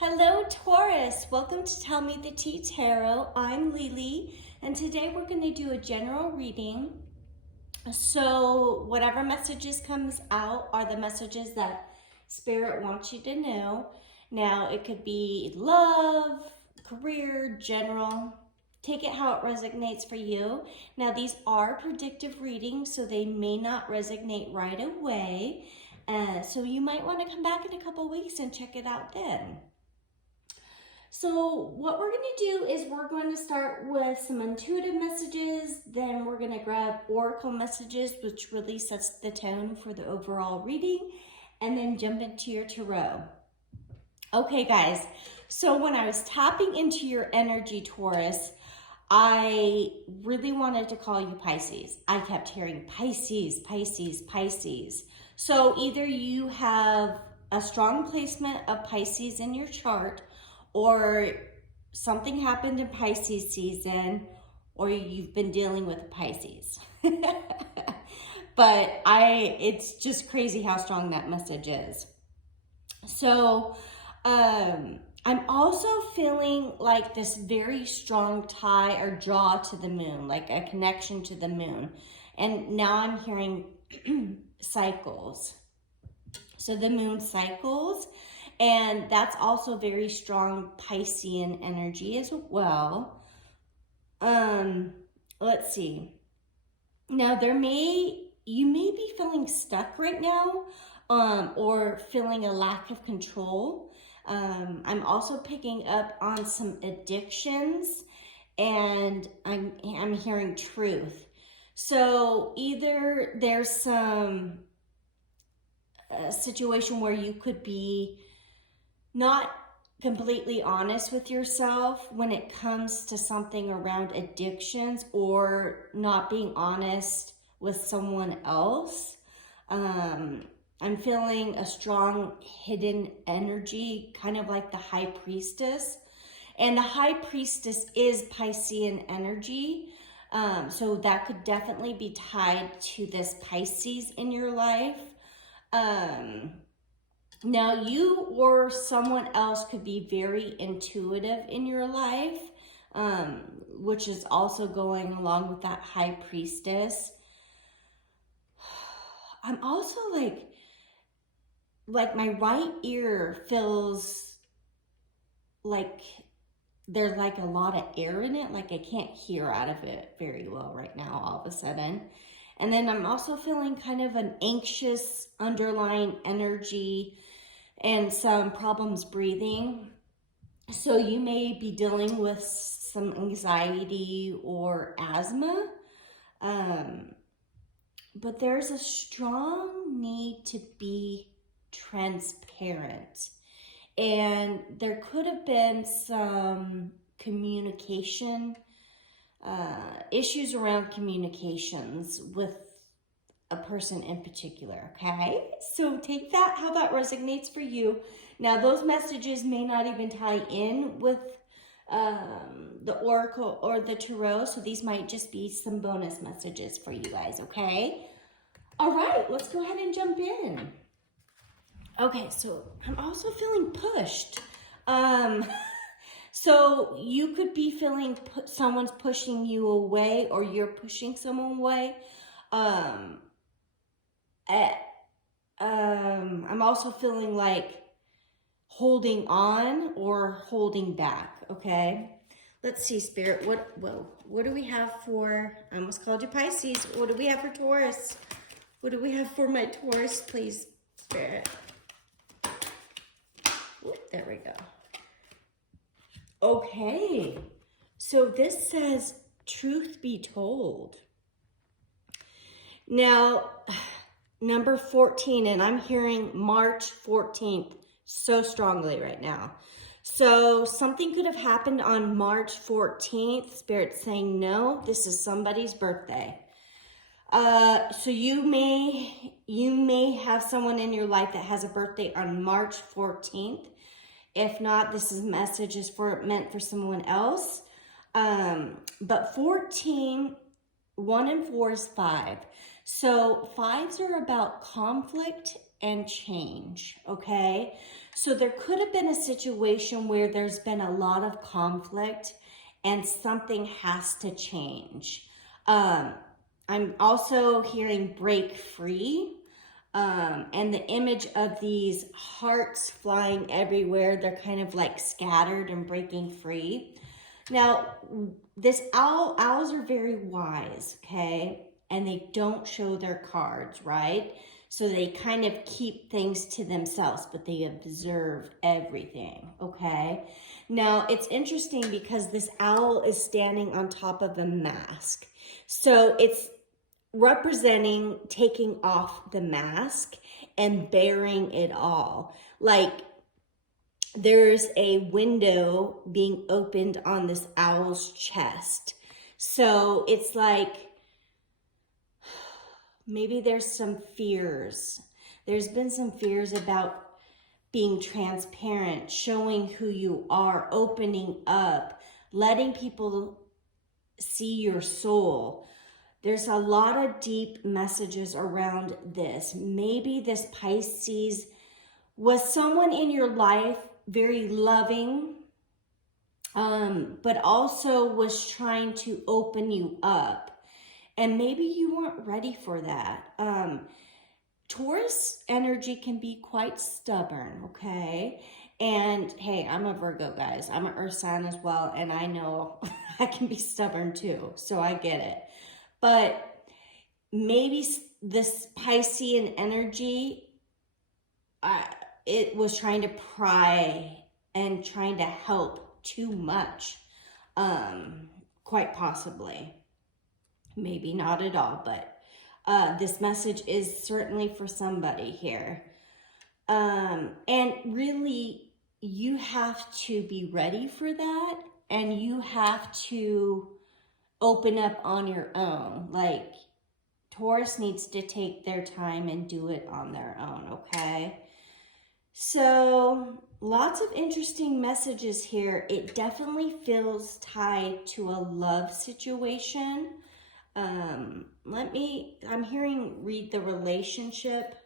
Hello, Taurus. Welcome to Tell Me the Tea Tarot. I'm Lily, and today we're going to do a general reading. So whatever messages comes out are the messages that Spirit wants you to know. Now, it could be love, career, general. Take it how it resonates for you. Now, these are predictive readings, so they may not resonate right away. So you might want to come back in a couple weeks and check it out then. So what we're going to do is we're going to start with some intuitive messages, then we're going to grab oracle messages, which really sets the tone for the overall reading, and then jump into your tarot. Okay, guys, so when I was tapping into your energy, Taurus, I really wanted to call you Pisces. I kept hearing Pisces, Pisces, Pisces. So either you have a strong placement of Pisces in your chart, or something happened in Pisces season, or you've been dealing with Pisces. But it's just crazy how strong that message is. So I'm also feeling like this very strong tie or draw to the moon, like a connection to the moon. And now I'm hearing cycles. So the moon cycles. And that's also very strong Piscean energy as well. Let's see. Now you may be feeling stuck right now, or feeling a lack of control. I'm also picking up on some addictions, and I'm hearing truth. So either there's some situation where you could be not completely honest with yourself when it comes to something around addictions, or not being honest with someone else. I'm feeling a strong hidden energy, kind of like the High Priestess. And the High Priestess is Piscean energy. So that could definitely be tied to this Pisces in your life. Now, you or someone else could be very intuitive in your life, which is also going along with that High Priestess. I'm also like my right ear feels like there's like a lot of air in it, like I can't hear out of it very well right now all of a sudden. And then I'm also feeling kind of an anxious underlying energy and some problems breathing. So you may be dealing with some anxiety or asthma. But there's a strong need to be transparent. And there could have been some communication issues around communications with a person in particular, okay? So take that, how that resonates for you. Now, those messages may not even tie in with the oracle or the tarot, so these might just be some bonus messages for you guys, okay? All right, let's go ahead and jump in. Okay, so I'm also feeling pushed. So you could be feeling someone's pushing you away, or you're pushing someone away. I'm also feeling like holding on or holding back, okay? Let's see, Spirit, what do we have for, I almost called you Pisces. What do we have for Taurus? What do we have for my Taurus, please, Spirit? Ooh, there we go. Okay, so this says, truth be told. Now, number 14, and I'm hearing March 14th so strongly right now. So something could have happened on March 14th. Spirit's saying, no, this is somebody's birthday. So you may have someone in your life that has a birthday on March 14th. If not, this is messages meant for someone else. But 14, 1 and 4 is 5. So 5s are about conflict and change, okay? So there could have been a situation where there's been a lot of conflict and something has to change. I'm also hearing break free. And the image of these hearts flying everywhere, they're kind of like scattered and breaking free. Now, this owls are very wise, okay? And they don't show their cards, right? So they kind of keep things to themselves, but they observe everything, okay? Now, it's interesting because this owl is standing on top of a mask. So it's representing taking off the mask and bearing it all. Like there's a window being opened on this owl's chest. So it's like maybe there's some fears. There's been some fears about being transparent, showing who you are, opening up, letting people see your soul. There's a lot of deep messages around this. Maybe this Pisces was someone in your life, very loving, but also was trying to open you up. And maybe you weren't ready for that. Taurus energy can be quite stubborn, okay? And hey, I'm a Virgo, guys. I'm an earth sign as well, and I know I can be stubborn too, so I get it. But maybe this Piscean energy, it was trying to pry and trying to help too much, quite possibly. Maybe not at all, but this message is certainly for somebody here. And really, you have to be ready for that, and you have to open up on your own. Like, Taurus needs to take their time and do it on their own, okay? So, lots of interesting messages here. It definitely feels tied to a love situation. I'm hearing read the relationship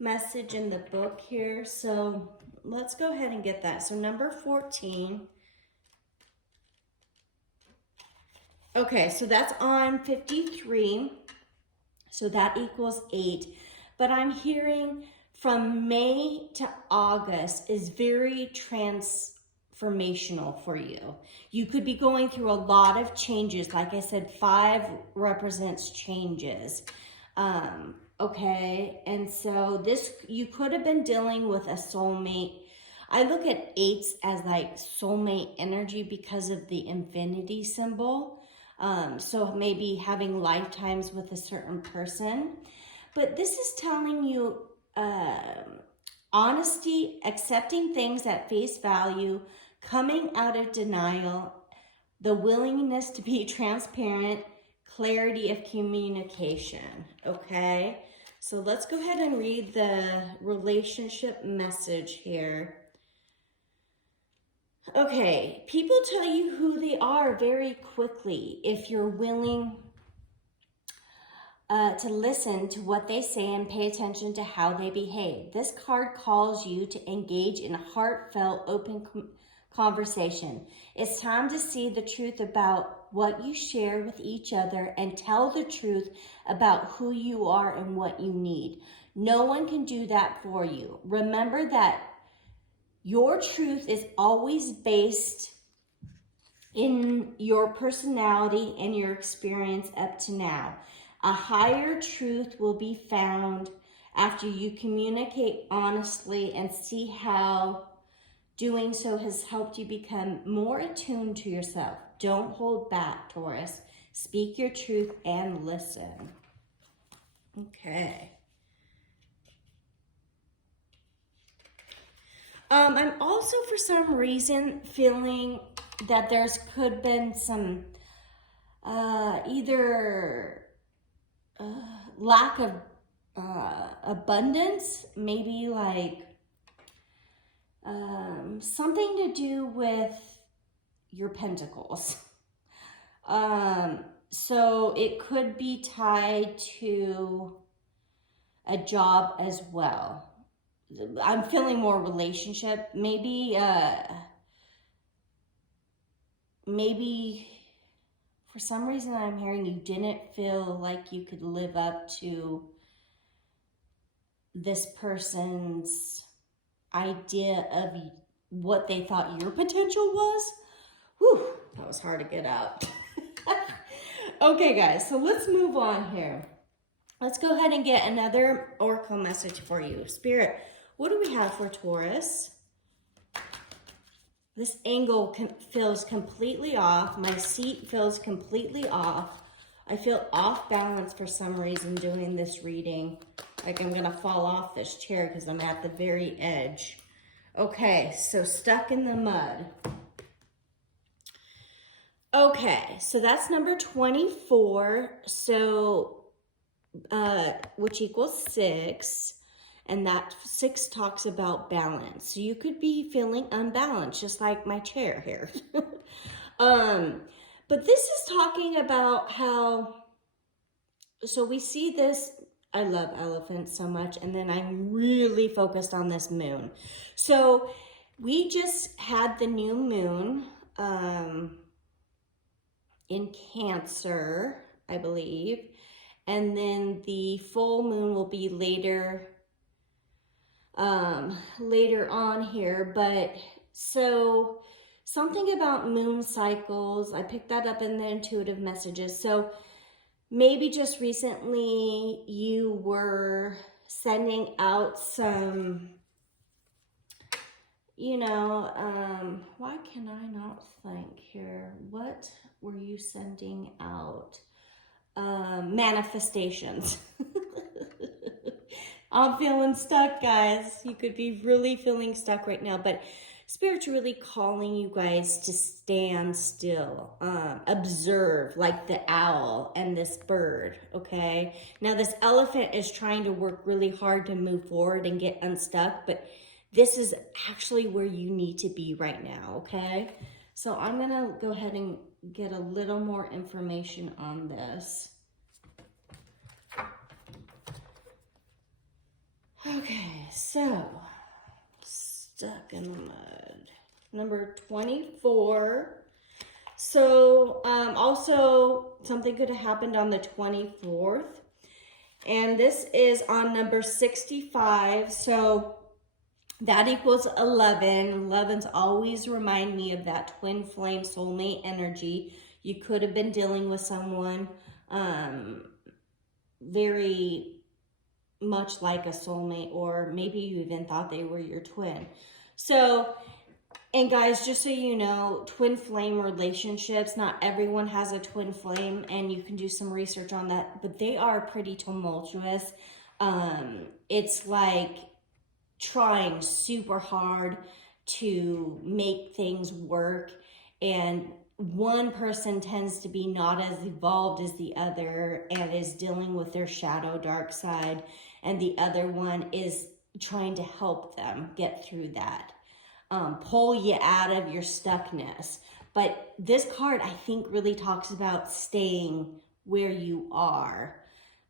message in the book here. So, let's go ahead and get that. So, number 14. Okay, so that's on 53. So that equals 8. But I'm hearing from May to August is very transformational for you. You could be going through a lot of changes. Like I said, 5 represents changes. Okay, and so this, you could have been dealing with a soulmate. I look at 8s as like soulmate energy because of the infinity symbol. So maybe having lifetimes with a certain person. But this is telling you honesty, accepting things at face value, coming out of denial, the willingness to be transparent, clarity of communication, okay? So let's go ahead and read the relationship message here. Okay, people tell you who they are very quickly if you're willing to listen to what they say and pay attention to how they behave. This card calls you to engage in a heartfelt, open conversation. It's time to see the truth about what you share with each other and tell the truth about who you are and what you need. No one can do that for you. Remember that your truth is always based in your personality and your experience up to now. A higher truth will be found after you communicate honestly and see how doing so has helped you become more attuned to yourself. Don't hold back, Taurus. Speak your truth and listen. Okay. I'm also, for some reason, feeling that there's could have been some either lack of abundance, maybe like something to do with your pentacles. So it could be tied to a job as well. I'm feeling more relationship. Maybe for some reason I'm hearing you didn't feel like you could live up to this person's idea of what they thought your potential was. Whew, that was hard to get out. Okay, guys, so let's move on here. Let's go ahead and get another oracle message for you. Spirit, what do we have for Taurus? This angle feels completely off. My seat feels completely off. I feel off balance for some reason doing this reading. Like I'm going to fall off this chair because I'm at the very edge. Okay, so stuck in the mud. Okay, so that's number 24. So, which equals 6. And that 6 talks about balance. So you could be feeling unbalanced, just like my chair here. But this is talking about how, so we see this, I love elephants so much, and then I'm really focused on this moon. So we just had the new moon in Cancer, I believe. And then the full moon will be later on here. But so something about moon cycles, I picked that up in the intuitive messages. So maybe just recently you were sending out some, you know, why can I not think here? What were you sending out? Manifestations. I'm feeling stuck, guys. You could be really feeling stuck right now, but Spirit's really calling you guys to stand still, observe, like the owl and this bird, okay? Now, this elephant is trying to work really hard to move forward and get unstuck, but this is actually where you need to be right now, okay? So I'm going to go ahead and get a little more information on this. Okay, so stuck in the mud. Number 24. So also something could have happened on the 24th. And this is on number 65. So that equals 11. 11's always remind me of that twin flame soulmate energy. You could have been dealing with someone very much like a soulmate, or maybe you even thought they were your twin. So, and guys, just so you know, twin flame relationships, not everyone has a twin flame, and you can do some research on that, but they are pretty tumultuous. It's like trying super hard to make things work, and one person tends to be not as evolved as the other and is dealing with their shadow dark side, and the other one is trying to help them get through that, pull you out of your stuckness. But this card, I think, really talks about staying where you are.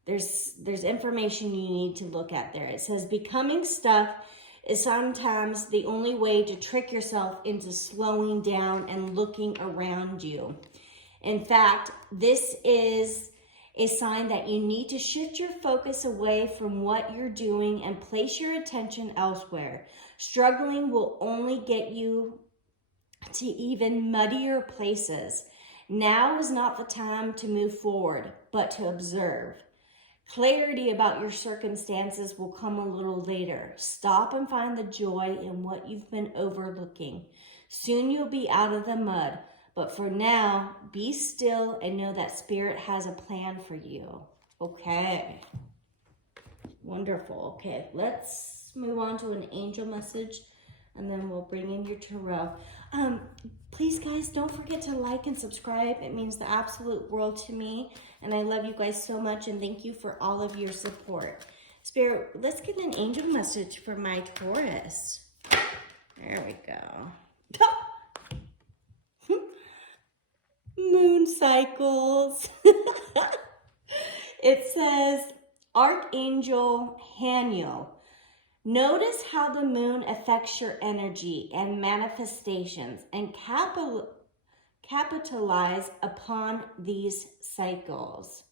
There's information you need to look at there. It says becoming stuck is sometimes the only way to trick yourself into slowing down and looking around you. In fact, this is a sign that you need to shift your focus away from what you're doing and place your attention elsewhere. Struggling will only get you to even muddier places. Now is not the time to move forward, but to observe. Clarity about your circumstances will come a little later. Stop and find the joy in what you've been overlooking. Soon you'll be out of the mud, but for now, be still and know that Spirit has a plan for you. Okay. Wonderful. Okay, let's move on to an angel message, and then we'll bring in your tarot. Please, guys, don't forget to like and subscribe. It means the absolute world to me. And I love you guys so much, and thank you for all of your support. Spirit, let's get an angel message for my Taurus. There we go. Moon cycles. It says, Archangel Haniel. Notice how the moon affects your energy and manifestations, and capitalize upon these cycles.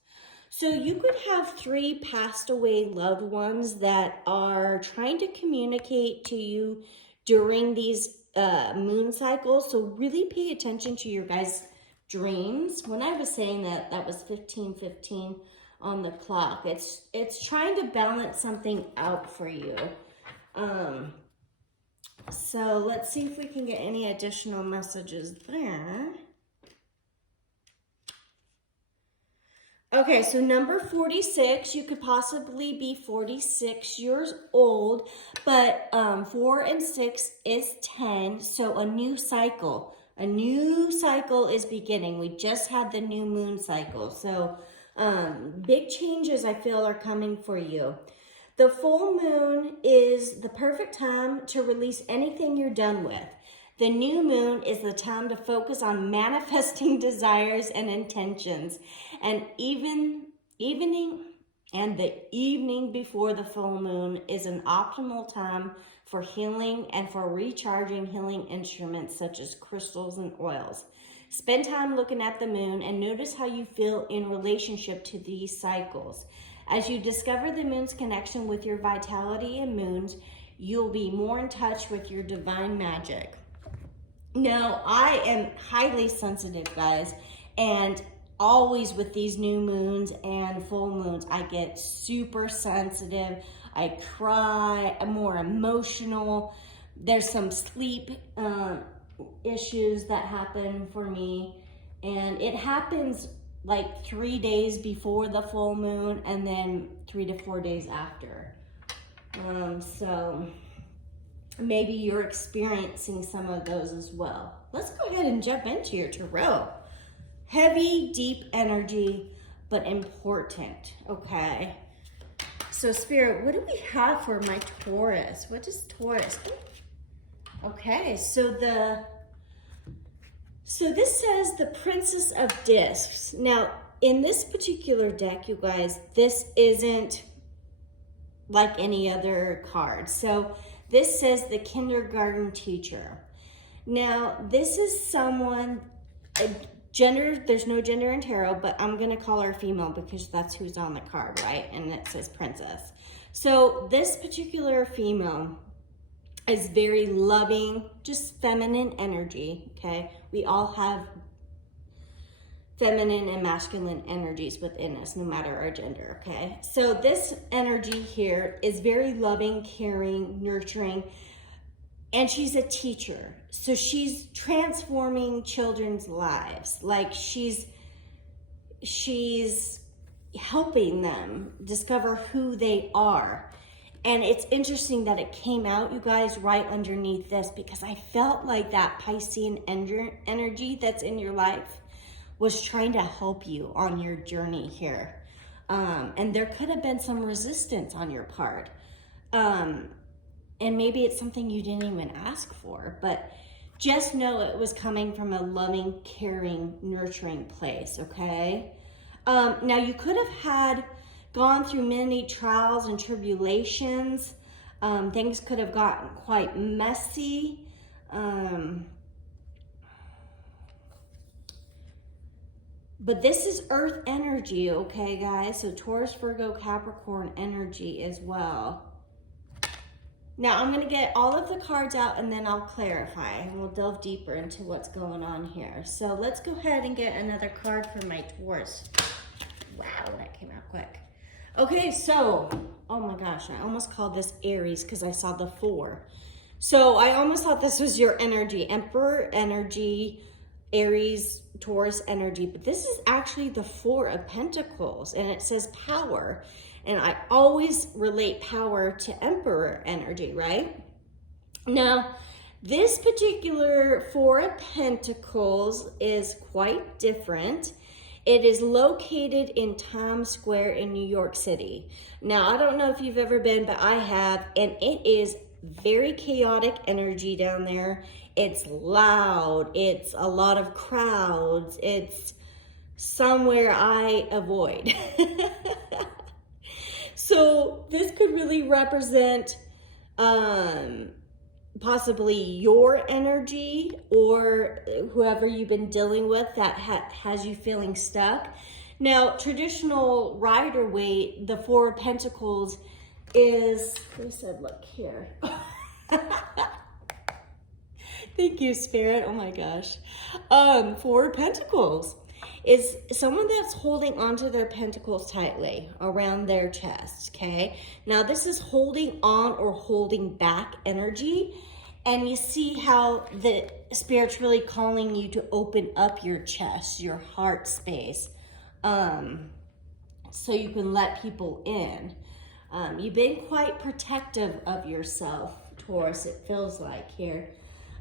So you could have 3 passed away loved ones that are trying to communicate to you during these moon cycles. So really pay attention to your guys' dreams. When I was saying that, that was 15:15 on the clock. It's trying to balance something out for you. So let's see if we can get any additional messages there. Okay, so number 46, you could possibly be 46 years old, but 4 and 6 is 10, so a new cycle. A new cycle is beginning. We just had the new moon cycle, so big changes I feel are coming for you. The full moon is the perfect time to release anything you're done with. The new moon is the time to focus on manifesting desires and intentions. And the evening before the full moon is an optimal time for healing and for recharging healing instruments such as crystals and oils. Spend time looking at the moon and notice how you feel in relationship to these cycles. As you discover the moon's connection with your vitality and moons, you'll be more in touch with your divine magic. Now, I am highly sensitive, guys, and always with these new moons and full moons, I get super sensitive. I cry, I'm more emotional. There's some sleep issues that happen for me, and it happens like 3 days before the full moon and then 3 to 4 days after. So maybe you're experiencing some of those as well. Let's go ahead and jump into your tarot. Heavy, deep energy, but important, okay? So Spirit, what do we have for my Taurus? What is Taurus? Okay, so this says the Princess of Discs. Now, in this particular deck, you guys, this isn't like any other card. So this says the kindergarten teacher. Now, this is someone, gender, there's no gender in tarot, but I'm going to call her female because that's who's on the card, right? And it says princess. So this particular female is very loving, just feminine energy, okay? We all have feminine and masculine energies within us, no matter our gender, okay? So this energy here is very loving, caring, nurturing, and she's a teacher. So she's transforming children's lives. Like she's helping them discover who they are. And it's interesting that it came out, you guys, right underneath this, because I felt like that Piscean energy that's in your life was trying to help you on your journey here. And there could have been some resistance on your part. And maybe it's something you didn't even ask for, but just know it was coming from a loving, caring, nurturing place, okay? Now, you could have gone through many trials and tribulations. Things could have gotten quite messy. But this is earth energy, okay, guys? So Taurus, Virgo, Capricorn energy as well. Now, I'm going to get all of the cards out and then I'll clarify and we'll delve deeper into what's going on here. So let's go ahead and get another card for my Taurus. Wow, that came out quick. Okay, so, oh my gosh, I almost called this Aries because I saw the 4. So I almost thought this was your energy, Emperor energy, Aries, Taurus energy, but this is actually the 4 of Pentacles and it says power. And I always relate power to Emperor energy, right? Now, this particular 4 of Pentacles is quite different. It is located in Times Square in New York City. Now, I don't know if you've ever been, but I have, and it is very chaotic energy down there. It's loud. It's a lot of crowds. It's somewhere I avoid. So this could really represent possibly your energy or whoever you've been dealing with that has you feeling stuck. Now, traditional Rider-Waite, the Four of Pentacles is, who said, look here. Thank you, Spirit. Oh my gosh. Four of Pentacles is someone that's holding onto their pentacles tightly around their chest, okay? Now, this is holding on or holding back energy. And you see how the Spirit's really calling you to open up your chest, your heart space, so you can let people in. You've been quite protective of yourself, Taurus, it feels like here.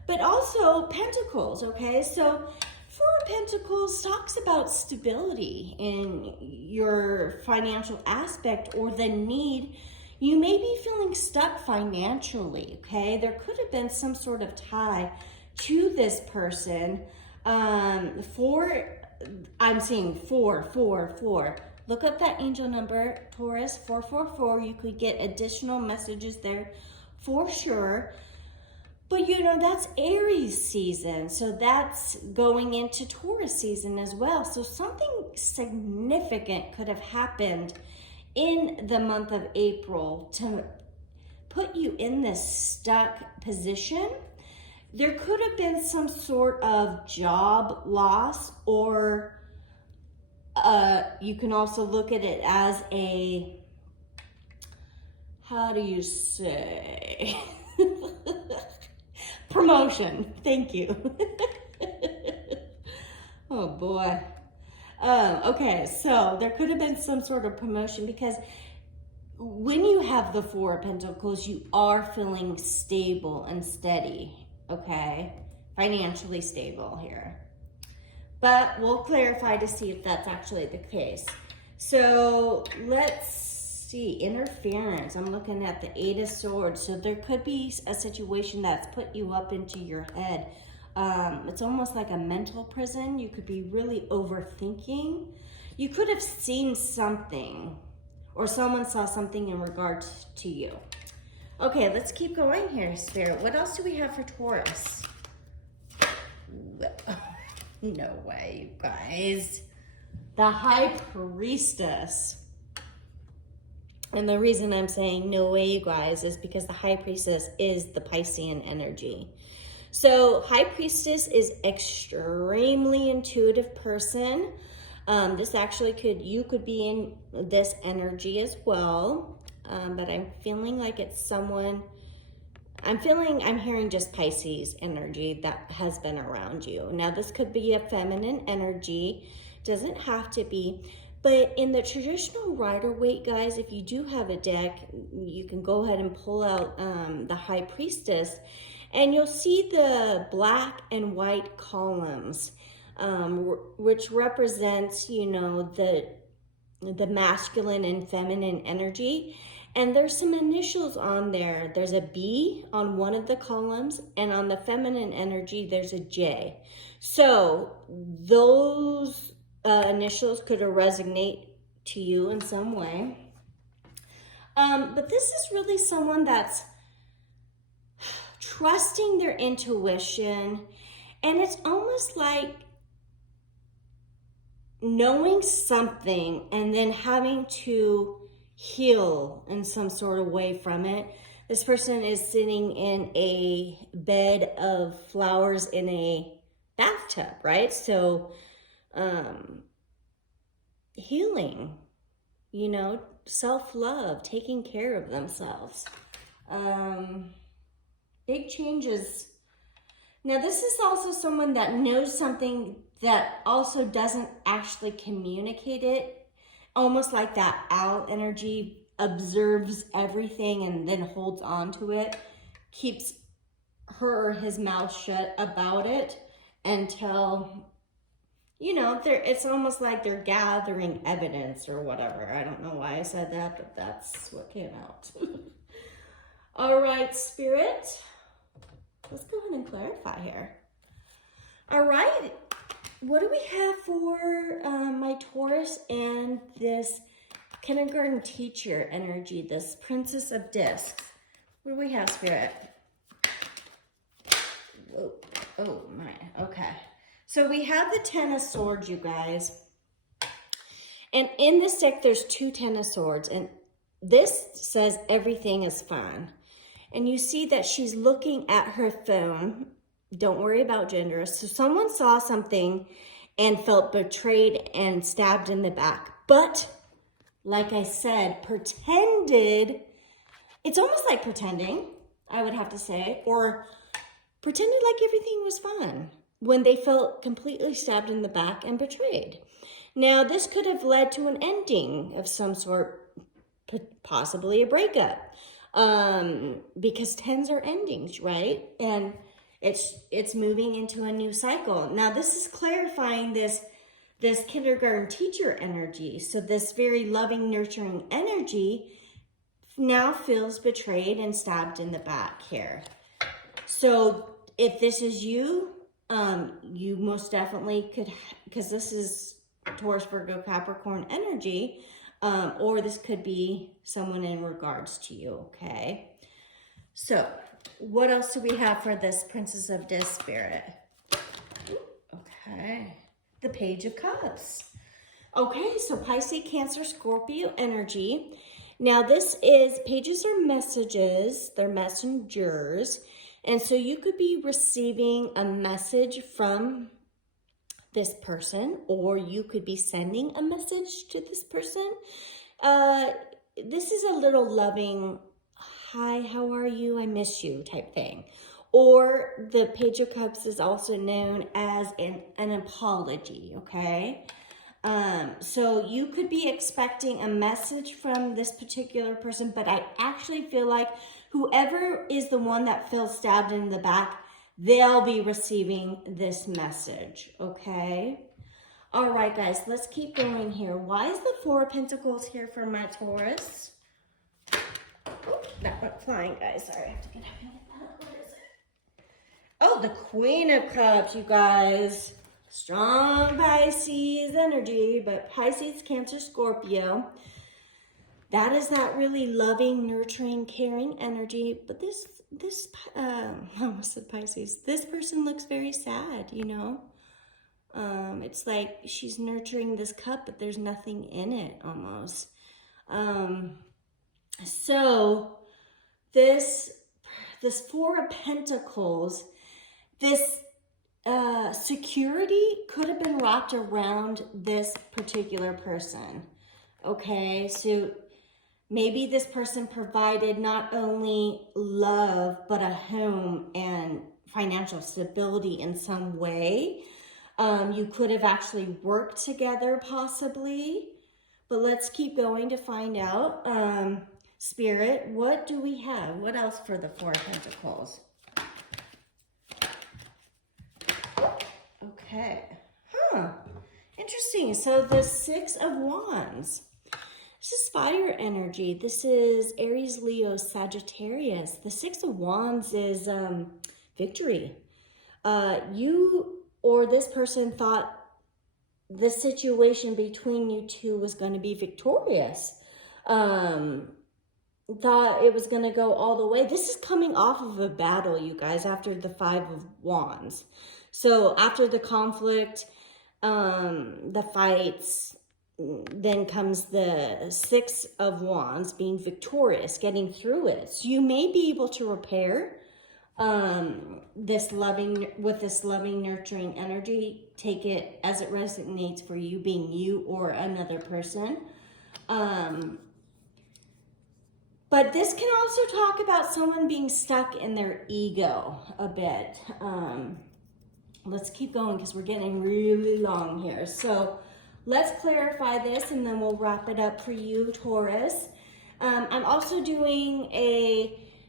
But also Pentacles, okay? So Four of Pentacles talks about stability in your financial aspect or the need. You may be feeling stuck financially, okay? There could have been some sort of tie to this person. I'm seeing 444. Look up that angel number, Taurus, 444. You could get additional messages there for sure. But you know, that's Aries season. So that's going into Taurus season as well. So something significant could have happened in the month of April to put you in this stuck position. There could have been some sort of job loss, or you can also look at it as a, how do you say? Promotion. Thank you. Oh boy. Okay, so there could have been some sort of promotion because when you have the Four of Pentacles, you are feeling stable and steady, okay? Financially stable here. But we'll clarify to see if that's actually the case. So let's see, interference. I'm looking at the Eight of Swords. So there could be a situation that's put you up into your head. It's almost like a mental prison. You could be really overthinking. You could have seen something, or someone saw something in regards to you. Okay, let's keep going here, Spirit. What else do we have for Taurus? No way, you guys. The High Priestess. And the reason I'm saying no way, you guys, is because the High Priestess is the Piscean energy. So High Priestess is extremely intuitive person. This actually you could be in this energy as well. But I'm feeling like it's someone, I'm hearing just Pisces energy that has been around you. Now this could be a feminine energy, doesn't have to be. But in the traditional Rider-Waite, guys, if you do have a deck, you can go ahead and pull out the High Priestess. And you'll see the black and white columns, which represents, you know, the masculine and feminine energy. And there's some initials on there. There's a B on one of the columns, and on the feminine energy, there's a J. So those initials could resonate to you in some way. But this is really someone that's trusting their intuition, and it's almost like knowing something and then having to heal in some sort of way from it. This person is sitting in a bed of flowers in a bathtub, right? So healing, you know, self-love, taking care of themselves. Big changes. Now, this is also someone that knows something that also doesn't actually communicate it. Almost like that owl energy, observes everything and then holds on to it. Keeps her or his mouth shut about it until, you know, it's almost like they're gathering evidence or whatever. I don't know why I said that, but that's what came out. All right, Spirit. Let's go ahead and clarify here. All right. What do we have for my Taurus and this kindergarten teacher energy, this Princess of Discs. What do we have, Spirit? Whoa. Oh, my. Okay. So we have the Ten of Swords, you guys. And in this deck, there's 2 Ten of Swords. And this says everything is fine. And you see that she's looking at her phone. Don't worry about gender. So someone saw something and felt betrayed and stabbed in the back. But, like I said, pretended. It's almost like pretending, I would have to say. Or pretended like everything was fine when they felt completely stabbed in the back and betrayed. Now, this could have led to an ending of some sort, possibly a breakup, because 10s are endings, right? And it's moving into a new cycle. Now, this is clarifying this kindergarten teacher energy. So this very loving, nurturing energy now feels betrayed and stabbed in the back here. So if this is you, you most definitely could, because this is Taurus, Virgo, Capricorn energy, or this could be someone in regards to you, okay? So what else do we have for this Princess of Discs, Spirit? Okay, the Page of Cups. Okay, so Pisces, Cancer, Scorpio energy. Now this is, pages are messages, they're messengers. And so you could be receiving a message from this person, or you could be sending a message to this person. This is a little loving, hi, how are you? I miss you type thing. Or the Page of Cups is also known as an apology, okay? So you could be expecting a message from this particular person, but I actually feel like whoever is the one that feels stabbed in the back, they'll be receiving this message, okay? All right, guys, let's keep going here. Why is the Four of Pentacles here for my Taurus? Oh, that went flying, guys. Sorry, I have to get out of that. What is it? Oh, the Queen of Cups, you guys. Strong Pisces energy, but Pisces, Cancer, Scorpio. That is that really loving, nurturing, caring energy. But I almost said Pisces. This person looks very sad, you know. It's like she's nurturing this cup, but there's nothing in it almost. So this Four of Pentacles, this security could have been wrapped around this particular person. Okay, so maybe this person provided not only love, but a home and financial stability in some way. You could have actually worked together possibly, but let's keep going to find out. Spirit, what do we have? What else for the Four of Pentacles? Okay. Interesting. So the Six of Wands. This is fire energy. This is Aries, Leo, Sagittarius. The Six of Wands is victory. You or this person thought the situation between you two was going to be victorious. Thought it was going to go all the way. This is coming off of a battle, you guys, after the Five of Wands. So after the conflict, the fights, then comes the Six of Wands, being victorious, getting through it. So you may be able to repair this loving, nurturing energy. Take it as it resonates for you, being you or another person. But this can also talk about someone being stuck in their ego a bit. Let's keep going because we're getting really long here. So let's clarify this and then we'll wrap it up for you, Taurus. I'm also doing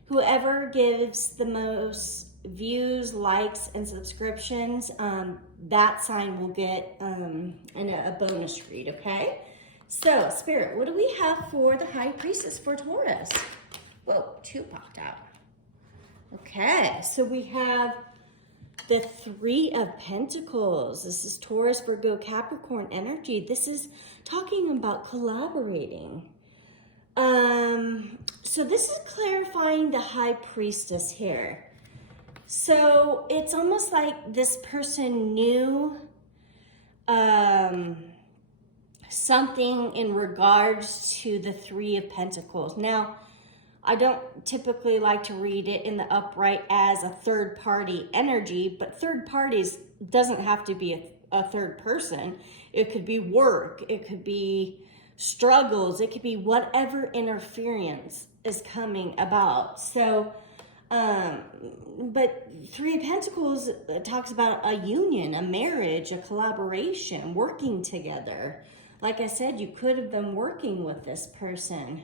whoever gives the most views, likes, and subscriptions, that sign will get a bonus read, okay? So, Spirit, what do we have for the High Priestess for Taurus? Whoa, 2 popped out. Okay, so we have the Three of Pentacles. This is Taurus, Virgo, Capricorn energy. This is talking about collaborating. So this is clarifying the High Priestess here. So it's almost like this person knew something in regards to the Three of Pentacles. Now, I don't typically like to read it in the upright as a third party energy, but third parties doesn't have to be a third person. It could be work, it could be struggles, it could be whatever interference is coming about. So, but Three of Pentacles talks about a union, a marriage, a collaboration, working together. Like I said, you could have been working with this person.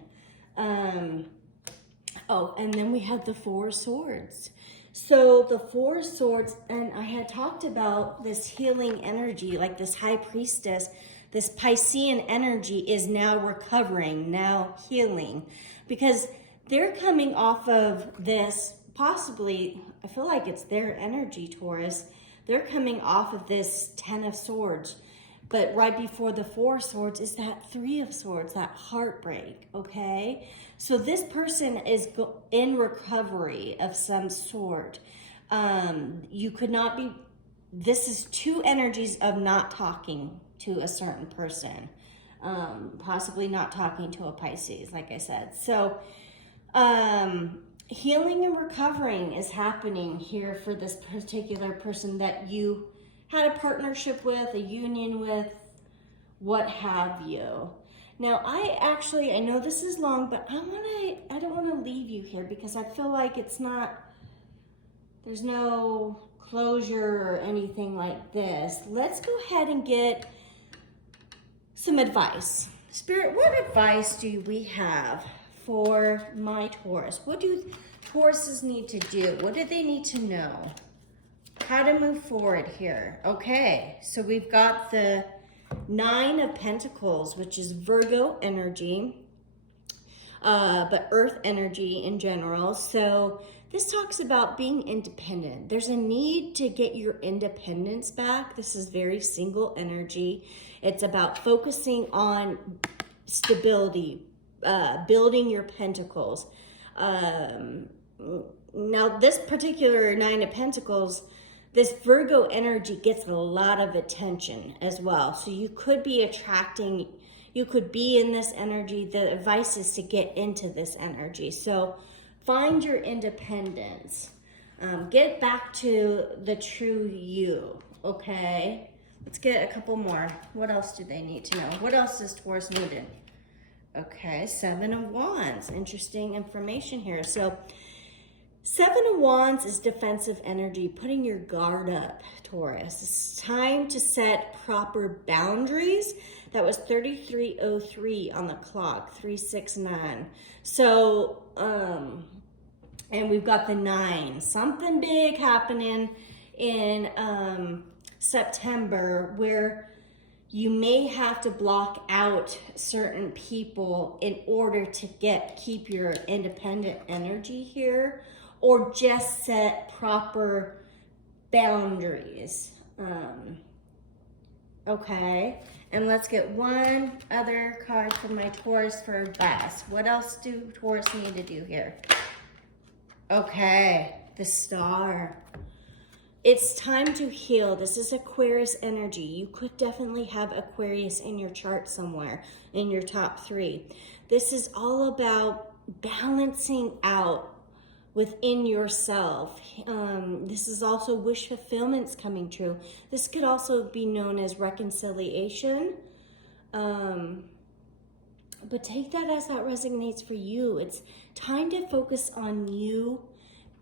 Oh, and then we have the Four of Swords. So the Four of Swords, and I had talked about this healing energy, like this High Priestess, this Piscean energy is now recovering, now healing, because they're coming off of this, possibly, I feel like it's their energy, Taurus. They're coming off of this Ten of Swords. But right before the Four of Swords is that Three of Swords, that heartbreak, okay? So this person is in recovery of some sort. You could not be, this is two energies of not talking to a certain person. Possibly not talking to a Pisces, like I said. So healing and recovering is happening here for this particular person that you had a partnership with, a union with, what have you. Now, I know this is long, but I don't want to leave you here because I feel like it's not, there's no closure or anything like this. Let's go ahead and get some advice. Spirit, what advice do we have for my Taurus? What do Tauruses need to do? What do they need to know? How to move forward here. Okay, so we've got the Nine of Pentacles, which is Virgo energy, but earth energy in general. So this talks about being independent. There's a need to get your independence back. This is very single energy. It's about focusing on stability, building your pentacles. Now, this particular Nine of Pentacles, this Virgo energy gets a lot of attention as well. So you could be attracting, you could be in this energy. The advice is to get into this energy. So find your independence. Get back to the true you, okay? Let's get a couple more. What else do they need to know? What else does Taurus need in? Okay, Seven of Wands. Interesting information here. So Seven of Wands is defensive energy, putting your guard up, Taurus. It's time to set proper boundaries. That was 3303 on the clock, 369. So, and we've got the 9. Something big happening in September where you may have to block out certain people in order to keep your independent energy here, or just set proper boundaries. Okay, and let's get one other card for my Taurus for advice. What else do Taurus need to do here? Okay, the Star. It's time to heal. This is Aquarius energy. You could definitely have Aquarius in your chart somewhere, in your top 3. This is all about balancing out within yourself. This is also wish fulfillment's coming true. This could also be known as reconciliation. But take that as that resonates for you. It's time to focus on you,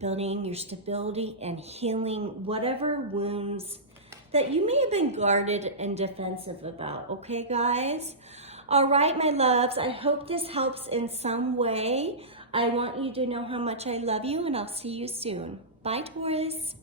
building your stability and healing whatever wounds that you may have been guarded and defensive about. Okay, guys? All right, my loves. I hope this helps in some way. I want you to know how much I love you, and I'll see you soon. Bye, Taurus.